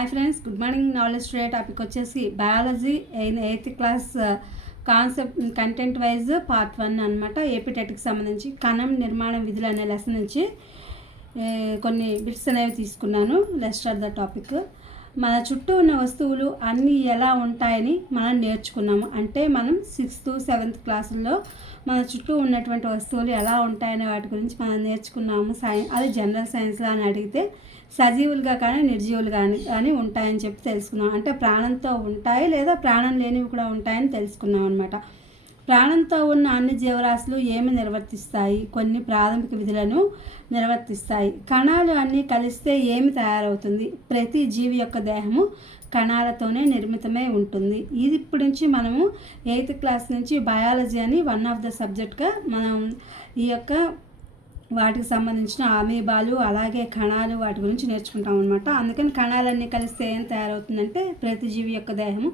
Hi friends good morning knowledge today topic వచ్చేసి biology eighth class concept content wise part one అనమాట AP టెట్కి సంబంధించి కణం నిర్మాణం విధులు అనే లెసన్ నుంచి కొన్ని బిట్స్ అనేవి తీసుకున్నాను. లెస్ట్ ఆర్ ద టాపిక్ మన చుట్టూ ఉన్న వస్తువులు అన్నీ ఎలా ఉంటాయని మనం నేర్చుకున్నాము. అంటే మనం సిక్స్త్ సెవెంత్ క్లాసుల్లో మన చుట్టూ ఉన్నటువంటి వస్తువులు ఎలా ఉంటాయనే వాటి గురించి మనం నేర్చుకున్నాము. సైన్స్ అది జనరల్ సైన్స్లో అని అడిగితే సజీవులుగా కానీ నిర్జీవులు కానీ కానీ ఉంటాయని చెప్పి తెలుసుకున్నాం. అంటే ప్రాణంతో ఉంటాయి లేదా ప్రాణం లేనివి కూడా ఉంటాయని తెలుసుకున్నాం అనమాట ప్రాణంతో ఉన్న అన్ని జీవరాశులు ఏమి నిర్వర్తిస్తాయి? కొన్ని ప్రాథమిక విధులను నిర్వర్తిస్తాయి. కణాలు అన్నీ కలిస్తే ఏమి తయారవుతుంది? ప్రతి జీవి యొక్క దేహము కణాలతోనే నిర్మితమై ఉంటుంది. ఇది ఇప్పటి నుంచి మనము ఎయిత్ క్లాస్ నుంచి బయాలజీ అని వన్ ఆఫ్ ద సబ్జెక్ట్గా మనం ఈ యొక్క వాటికి సంబంధించిన అమీబాలు అలాగే కణాలు వాటి గురించి నేర్చుకుంటాం అనమాట అందుకని కణాలన్నీ కలిస్తే ఏం తయారవుతుందంటే ప్రతి జీవి యొక్క దేహము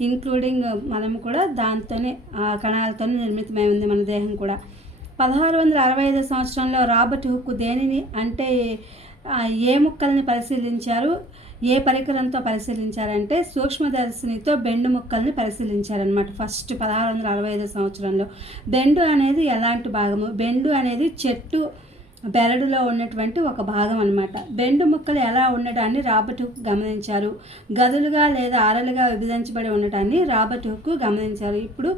ఇంక్లూడింగ్ మనం కూడా దాంతోనే ఆ కణాలతోనే నిర్మితమై ఉంది మన దేహం కూడా. పదహారు వందల అరవై ఐదు సంవత్సరంలో రాబర్ట్ హుక్ దేనిని అంటే ఏ ముక్కల్ని పరిశీలించారు? ఏ పరికరంతో పరిశీలించారంటే సూక్ష్మదర్శినితో బెండు ముక్కల్ని పరిశీలించారనమాట ఫస్ట్ పదహారు వందల అరవై ఐదు సంవత్సరంలో బెండు అనేది ఎలాంటి భాగము? బెండు అనేది చెట్టు బెరడులో ఉన్నటువంటి ఒక భాగం అన్నమాట. బెండు ముక్కలు ఎలా ఉండటాన్ని రాబర్ట్ హుక్ గమనించారు. గదులుగా లేదా అరలుగా విభజించబడి ఉండటాన్ని రాబర్ట్ హుక్ గమనించారు. ఇప్పుడు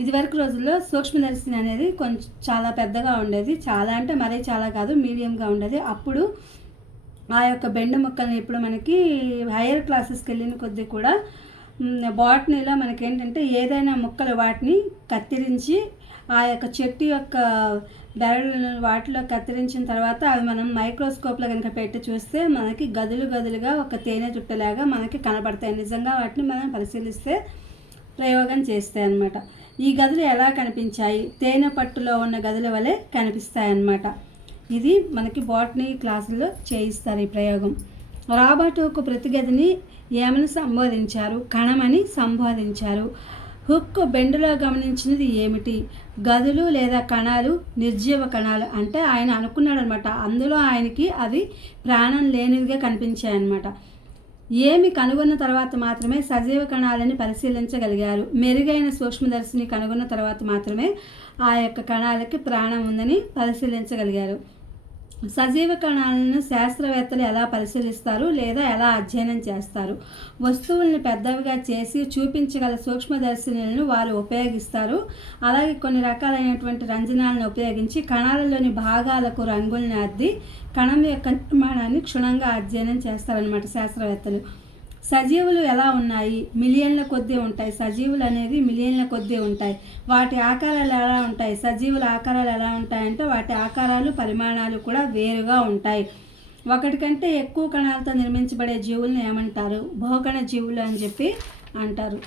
ఇదివరకు రోజుల్లో సూక్ష్మదర్శిని అనేది కొంచెం చాలా పెద్దగా ఉండేది. చాలా అంటే మరీ చాలా కాదు మీడియంగా ఉండేది. అప్పుడు ఆ యొక్క బెండు ముక్కల్ని ఇప్పుడు మనకి హైయర్ క్లాసెస్కి వెళ్ళిన కొద్దీ కూడా బాటనీలో మనకి ఏంటంటే ఏదైనా ముక్కలు వాటిని కత్తిరించి ఆ యొక్క చెట్టు యొక్క బెరడులను వాటిలో కత్తిరించిన తర్వాత అవి మనం మైక్రోస్కోప్లో కనుక పెట్టి చూస్తే మనకి గదులు గదులుగా ఒక తేనె చుట్టలాగా మనకి కనబడతాయి. నిజంగా వాటిని మనం పరిశీలిస్తే ప్రయోగం చేస్తాయి అన్నమాట. ఈ గదులు ఎలా కనిపించాయి? తేనె పట్టులో ఉన్న గదుల వలె కనిపిస్తాయి అన్నమాట ఇది మనకి బాటనీ క్లాసుల్లో చేయిస్తారు ఈ ప్రయోగం. రాబర్ట్ హుక్ ప్రతి గదిని ఏమని సంబోధించారు? కణమని సంబోధించారు. హుక్ బెండులో గమనించినది ఏమిటి? గదులు లేదా కణాలు నిర్జీవ కణాలు అంటే ఆయన అనుకున్నాడు అనమాట అందులో ఆయనకి అవి ప్రాణం లేనివిగా కనిపించాయి అనమాట ఏమి కనుగొన్న తర్వాత మాత్రమే సజీవ కణాలని పరిశీలించగలిగారు. మెరుగైన సూక్ష్మదర్శిని కనుగొన్న తర్వాత మాత్రమే ఆ యొక్క కణాలకి ప్రాణం ఉందని పరిశీలించగలిగారు. సజీవ కణాలను శాస్త్రవేత్తలు ఎలా పరిశీలిస్తారు లేదా ఎలా అధ్యయనం చేస్తారు? వస్తువులను పెద్దవిగా చేసి చూపించగల సూక్ష్మదర్శినులను వారు ఉపయోగిస్తారు. అలాగే కొన్ని రకాలైనటువంటి రంజనాలను ఉపయోగించి కణాలలోని భాగాలకు రంగుల్ని అద్ది కణం యొక్క నిర్మాణాన్ని క్షుణ్ణంగా అధ్యయనం చేస్తారనమాట శాస్త్రవేత్తలు. సజీవులు ఎలా ఉన్నాయి? మిలియన్ల కొద్దీ ఉంటాయి. సజీవులు అనేది మిలియన్ల కొద్దీ ఉంటాయి. వాటి ఆకారాలు ఎలా ఉంటాయి? సజీవుల ఆకారాలు ఎలా ఉంటాయంటే వాటి ఆకారాలు పరిమాణాలు కూడా వేరుగా ఉంటాయి. ఒకటి కంటే ఎక్కువ కణాలతో నిర్మించబడే జీవులను ఏమంటారు? బహుకణ జీవులు అని చెప్పి అంటారు.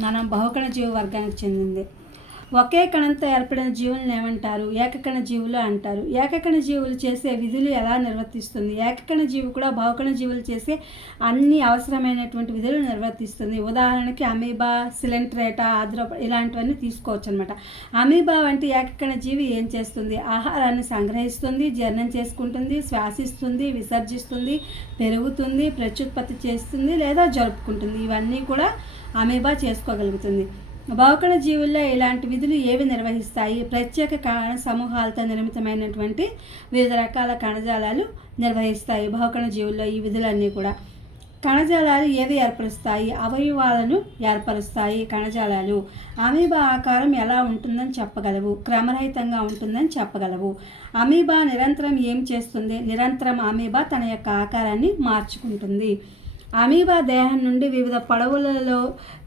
మనం బహుకణ జీవ వర్గానికి చెందింది. ఒకే కణంతో ఏర్పడిన జీవులను ఏమంటారు? ఏకకణ జీవులు అంటారు. ఏకకణ జీవులు చేసే విధులు ఎలా నిర్వర్తిస్తుంది? ఏకకణ జీవి కూడా బహుకణ జీవులు చేసే అన్ని అవసరమైనటువంటి విధులు నిర్వర్తిస్తుంది. ఉదాహరణకి అమీబా సిలెంట్రేటా ఆద్రో ఇలాంటివన్నీ తీసుకోవచ్చు అనమాట అమీబా వంటి ఏకకణ జీవి ఏం చేస్తుంది? ఆహారాన్ని సంగ్రహిస్తుంది జీర్ణం చేసుకుంటుంది శ్వాసిస్తుంది విసర్జిస్తుంది పెరుగుతుంది ప్రత్యుత్పత్తి చేస్తుంది లేదా జరుపుకుంటుంది. ఇవన్నీ కూడా అమీబా చేసుకోగలుగుతుంది. బహుకణ జీవుల్లో ఇలాంటి విధులు ఏవి నిర్వహిస్తాయి? ప్రత్యేక కణ సమూహాలతో నిర్మితమైనటువంటి వివిధ రకాల కణజాలాలు నిర్వహిస్తాయి బహుకణ జీవుల్లో ఈ విధులన్నీ కూడా. కణజాలాలు ఏవి ఏర్పరుస్తాయి? అవయవాలను ఏర్పరుస్తాయి కణజాలాలు. అమీబా ఆకారం ఎలా ఉంటుందని చెప్పగలవు? క్రమరహితంగా ఉంటుందని చెప్పగలవు. అమీబా నిరంతరం ఏం చేస్తుంది? నిరంతరం అమీబా తన యొక్క ఆకారాన్ని మార్చుకుంటుంది. అమీబా దేహం నుండి వివిధ పడవలలో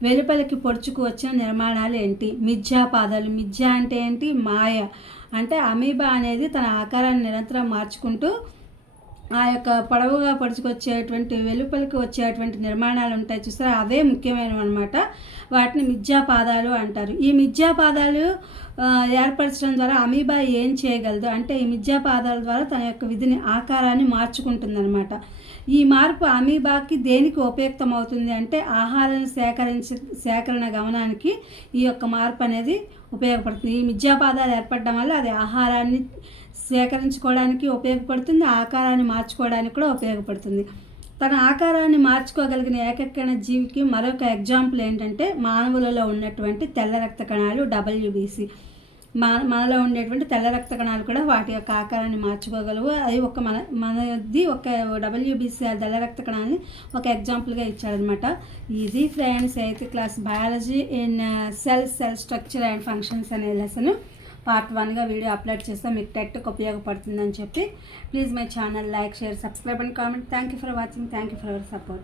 వెలుపలికి పొడుచుకు వచ్చిన నిర్మాణాలు ఏంటి? మిథ్యా పాదాలు. మిథ్యా అంటే ఏంటి? మాయ. అంటే అమీబా అనేది తన ఆకారాన్ని నిరంతరం మార్చుకుంటూ ఆ యొక్క పొడవుగా పొడుచుకొచ్చేటువంటి వెలుపలికి వచ్చేటువంటి నిర్మాణాలు ఉంటాయి చూసారా? అవే ముఖ్యమైనవి అనమాట వాటిని మిథ్యాపాదాలు అంటారు. ఈ మిథ్యాపాదాలు ఏర్పరచడం ద్వారా అమీబా ఏం చేయగలదు? అంటే ఈ మిథ్యాపాదాల ద్వారా తన యొక్క విధిని ఆకారాన్ని మార్చుకుంటుందన్నమాట. ఈ మార్పు అమీబాకి దేనికి ఉపయుక్తం అవుతుంది అంటే ఆహారాన్ని సేకరించ సేకరణ గమనానికి ఈ యొక్క మార్పు అనేది ఉపయోగపడుతుంది. ఈ మిథ్యాపాదాలు ఏర్పడడం వల్ల అది ఆహారాన్ని సేకరించుకోవడానికి ఉపయోగపడుతుంది ఆకారాన్ని మార్చుకోవడానికి కూడా ఉపయోగపడుతుంది. తన ఆకారాన్ని మార్చుకోగలిగిన ఏకైక జీవికి మరొక ఎగ్జాంపుల్ ఏంటంటే మానవులలో ఉన్నటువంటి తెల్ల రక్త కణాలు డబ్ల్యూబీసీ మన మనలో ఉండేటువంటి తెల్ల రక్త కణాలు కూడా వాటి యొక్క ఆకారాన్ని మార్చుకోగలవు. అది ఒక మన మనది ఒక డబ్ల్యూబీసీ తెల్ల రక్త కణాలని ఒక ఎగ్జాంపుల్గా ఇచ్చాడనమాట ఇది friends eighth class biology in cell cell structure and functions అనే లెసన్. పార్ట్ వన్గా వీడియో అప్లోడ్ చేస్తే మీకు టెట్కి ఉపయోగపడుతుందని చెప్పి please my channel like share subscribe and comment thank you for watching thank you for our support